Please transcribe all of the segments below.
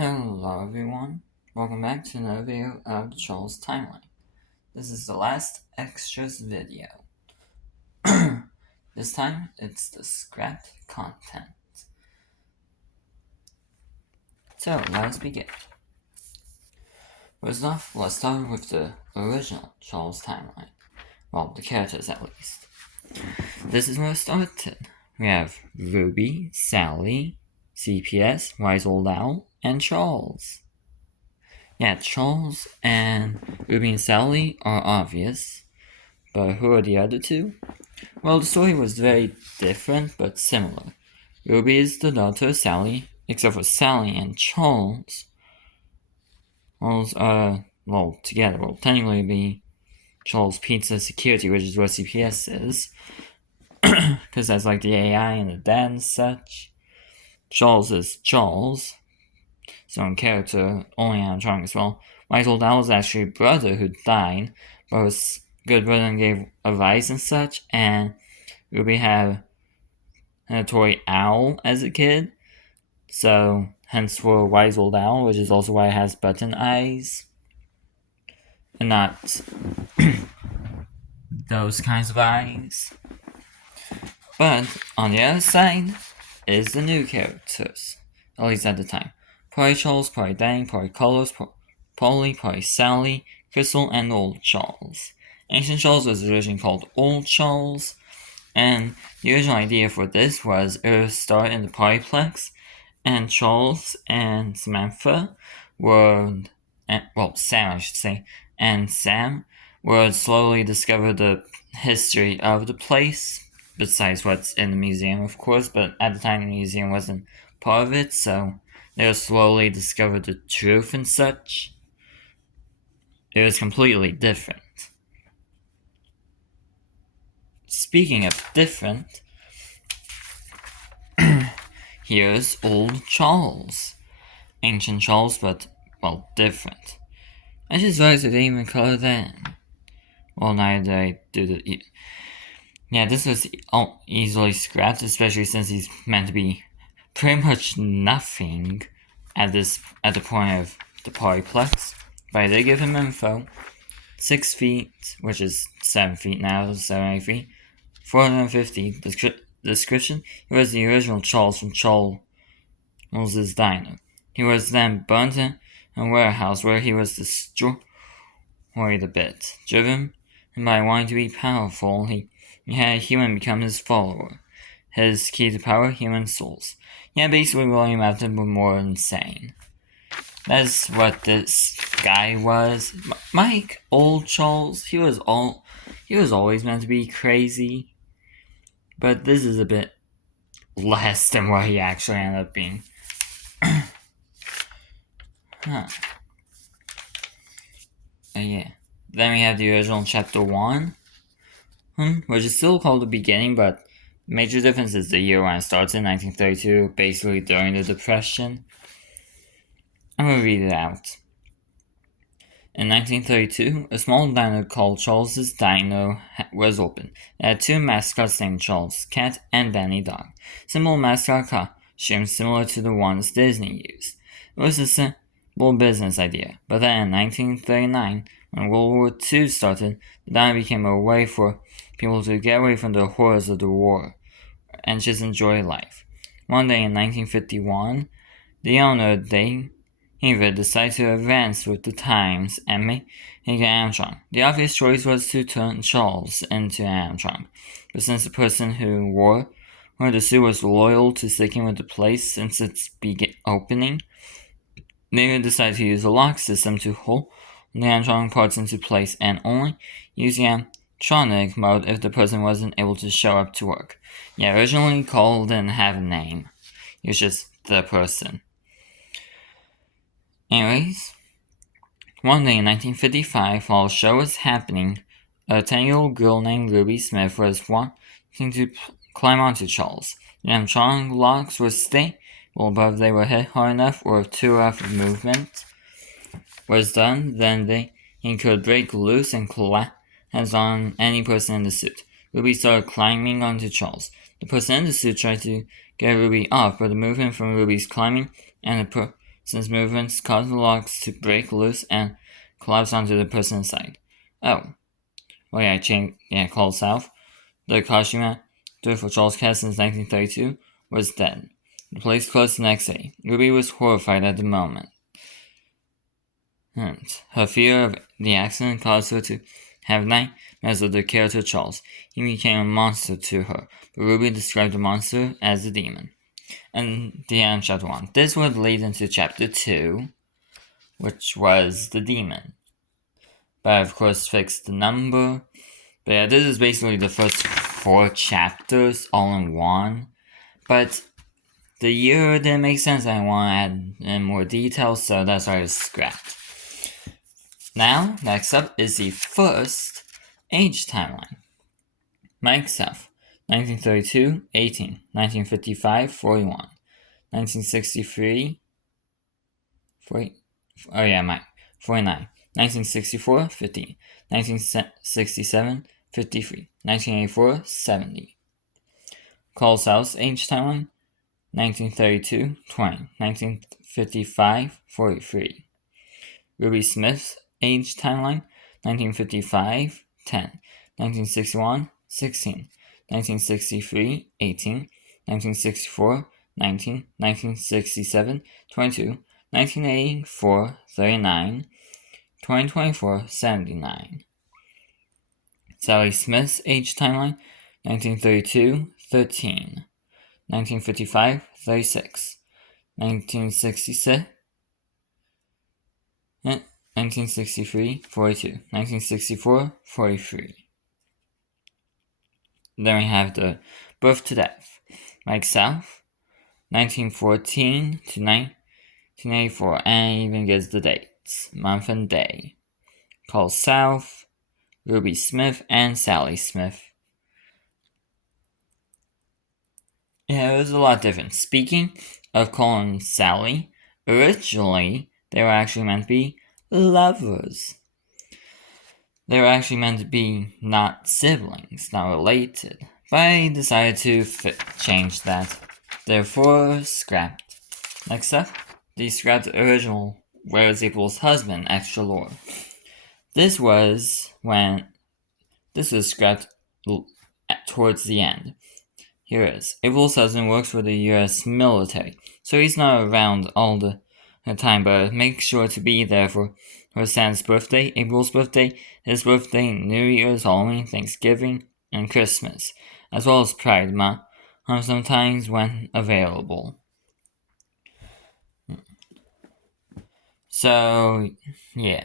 Hello everyone, welcome back to another video of the Charles Timeline. This is the last extras video. This time, it's the scrapped content. So, let us begin. First off, let's start with the original Charles Timeline. Well, the characters at least. This is where it started. We have Ruby, Sally, CPS, Wise Old Owl, and Charles. Yeah, Charles and Ruby and Sally are obvious, but who are the other two? Well, the story was very different but similar. Ruby is the daughter of Sally, except for Sally and Charles. Charles together will technically be Charles Pizza Security, which is what CPS is, because that's like the AI and the dad and such. Charles is Charles, so in character, only animatronic as well. Wise Old Owl is actually a brother who died, but was good brother and gave advice and such, and Ruby had a toy owl as a kid, so hence for Wise Old Owl, which is also why it has button eyes, and not those kinds of eyes. But on the other side is the new characters, at least at the time. Probably Charles, probably Danny, probably Colors, Polly, probably Sally, Crystal, and Old Charles. Ancient Charles was originally called Old Charles, and the original idea for this was it would start in the Polyplex, and Charles and Samantha would, Sam I should say, and Sam would slowly discover the history of the place, besides what's in the museum, of course, but at the time the museum wasn't part of it, so they would slowly discover the truth and such. It was completely different. Speaking of different, here's Old Charles. Ancient Charles, but, different. I just realized I didn't even color that. Well, now that I do the... Yeah, this was easily scrapped, especially since he's meant to be pretty much nothing at the point of the Polyplex. But I did give him info. 6 feet, which is 7 feet now, 7 feet. 450 description. He was the original Charles from Charles's Diner. He was then burnt in a warehouse where he was destroyed a bit. Driven by wanting to be powerful, he had a human become his follower. His key to power, human souls. Yeah, basically William Afton, but more insane. That's what this guy was. Mike, Old Charles, he was always meant to be crazy. But this is a bit less than what he actually ended up being. Yeah. Then we have the original Chapter 1, which is still called The Beginning, but major difference is the year when it starts in 1932, basically during the Depression. I'm going to read it out. In 1932, a small diner called Charles's Diner was opened. It had 2 mascots named Charles Cat and Danny Dog. Simple mascot costumes similar to the ones Disney used. It was a simple business idea, but then in 1939, when World War II started, the diner became a way for people to get away from the horrors of the war and just enjoy life. One day in 1951, the owner, David, decided to advance with the times and make an animatronic. The obvious choice was to turn Charles into an animatronic, but since the person who wore the suit was loyal to sticking with the place since its opening, David decided to use a lock system to hold the animatronic parts into place and only use the animatronic mode if the person wasn't able to show up to work. Yeah, originally Cole didn't have a name. He was just the person. Anyways, one day in 1955, while the show was happening, a 10-year-old girl named Ruby Smith was wanting to climb onto Charles. The animatronic locks were stable, but if they were hit hard enough or if too rough of movement was done, then they could break loose and collapse on any person in the suit. Ruby started climbing onto Charles. The person in the suit tried to get Ruby off, but the movement from Ruby's climbing and the since movements cause the logs to break loose and collapse onto the person inside. Oh, well, yeah, called South. The Kashima, doing for Charles Cass since 1932, was dead. The police closed the next day. Ruby was horrified at the moment. And her fear of the accident caused her to have nightmares of the character Charles. He became a monster to her, but Ruby described the monster as a demon. And the end of chapter 1. This would lead into chapter 2, which was the demon. But I, of course, fixed the number. But yeah, this is basically the first 4 chapters all in one. But the year didn't make sense. I want to add in more details, so that's why I scrapped. Now, next up is the first age timeline. Mike South, 1932, 18, 1955, 41, 1963, 49, 1964, 50, 1967, 53, 1984, 70. Cole South's age timeline, 1932, 20, 1955, 43. Ruby Smith's age timeline, 1955, 10, 1961, 16, 1963, 18, 1964, 19, 1967, 22, 1984, 39, 2024, 79. Sally Smith's age timeline, 1932, 13, 1955, 36, 1966, 1963, 42, 1964, 43. Then we have the birth to death. Mike South, 1914 to 1984, and even gives the dates, month and day. Cole South, Ruby Smith, and Sally Smith. Yeah, it was a lot different. Speaking of Cole and Sally, originally they were actually meant to be lovers. They were actually meant to be not siblings, not related. But I decided to change that. Therefore, scrapped. Next up, the scrapped original Where is April's Husband extra lore. This was scrapped towards the end. Here it is. April's husband works for the US military, so he's not around all the time, but make sure to be there for Sam's birthday, April's birthday, his birthday, New Year's, Halloween, Thanksgiving, and Christmas, as well as Pride Month, sometimes when available. So, yeah.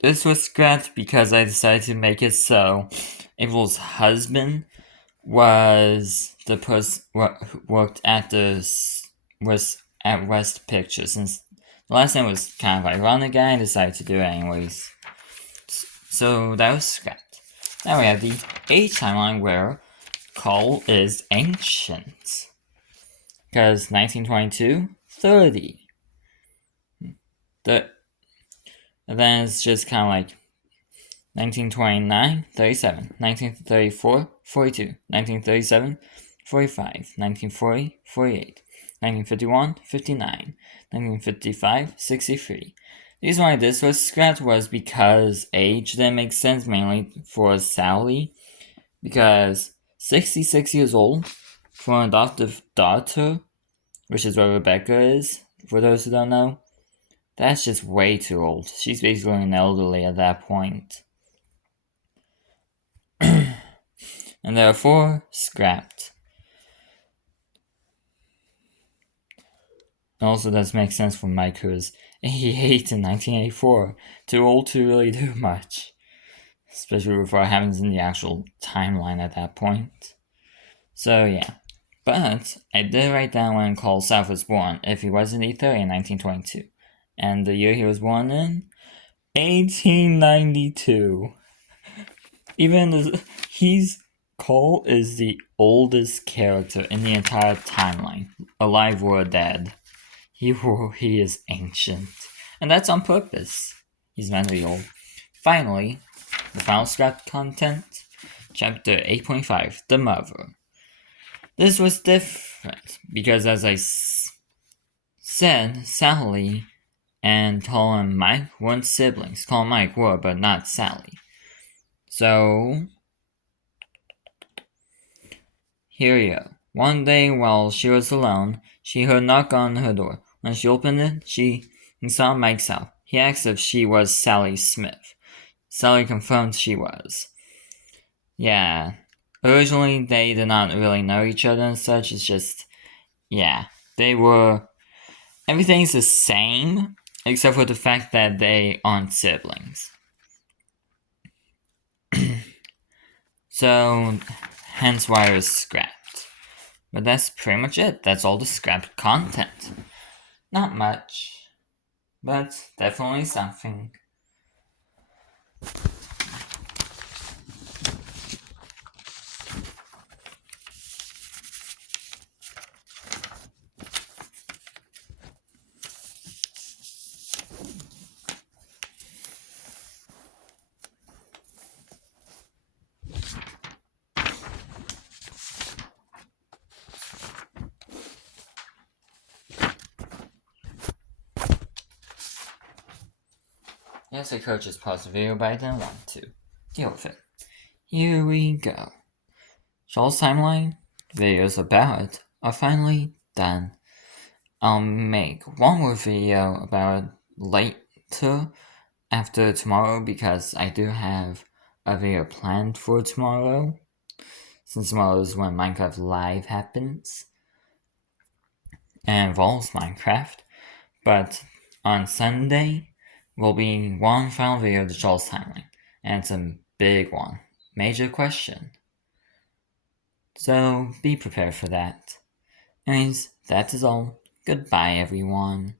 This was scrapped because I decided to make it so April's husband was the person who worked at West Pictures. Since the last name was kind of ironic, I decided to do it anyways. So that was scrapped. Now we have the age timeline where Cole is ancient. Because 1922, 30. And then it's just kind of like 1929, 37, 1934, 42, 1937, 45, 1940, 48, 1951, 59, 1955, 63. The reason why this was scrapped was because age didn't make sense, mainly for Sally, because 66 years old for an adoptive daughter, which is what Rebecca is, for those who don't know, that's just way too old. She's basically an elderly at that point. And therefore, scrapped. It also does make sense for Mike, who is 88 in 1984. Too old to really do much. Especially with what happens in the actual timeline at that point. So, yeah. But I did write down when Cole South was born, if he wasn't 30 in 1922. And the year he was born in? 1892. Cole is the oldest character in the entire timeline, alive or dead. He is ancient. And that's on purpose. He's meant to be old. Finally, the final scrap content, chapter 8.5, The Mother. This was different, because as I said Sally and told him Mike weren't siblings. Called Mike were, but not Sally. So, here you go. One day while she was alone, she heard a knock on her door. When she opened it, she saw Mike's house. He asked if she was Sally Smith. Sally confirmed she was. Yeah, originally they did not really know each other and such. It's just, yeah, they were. Everything's the same except for the fact that they aren't siblings. So, hence why it was scrapped. But that's pretty much it. That's all the scrapped content. Not much, but definitely something. Yes, I could just pause the video, but I didn't want to. Deal with it. Here we go. Joel's timeline videos about it are finally done. I'll make one more video about it later after tomorrow because I do have a video planned for tomorrow. Since tomorrow is when Minecraft Live happens and involves Minecraft. But on Sunday will be one final video of the Joel's timeline. And it's a big one. Major question. So be prepared for that. Anyways, that is all. Goodbye, everyone.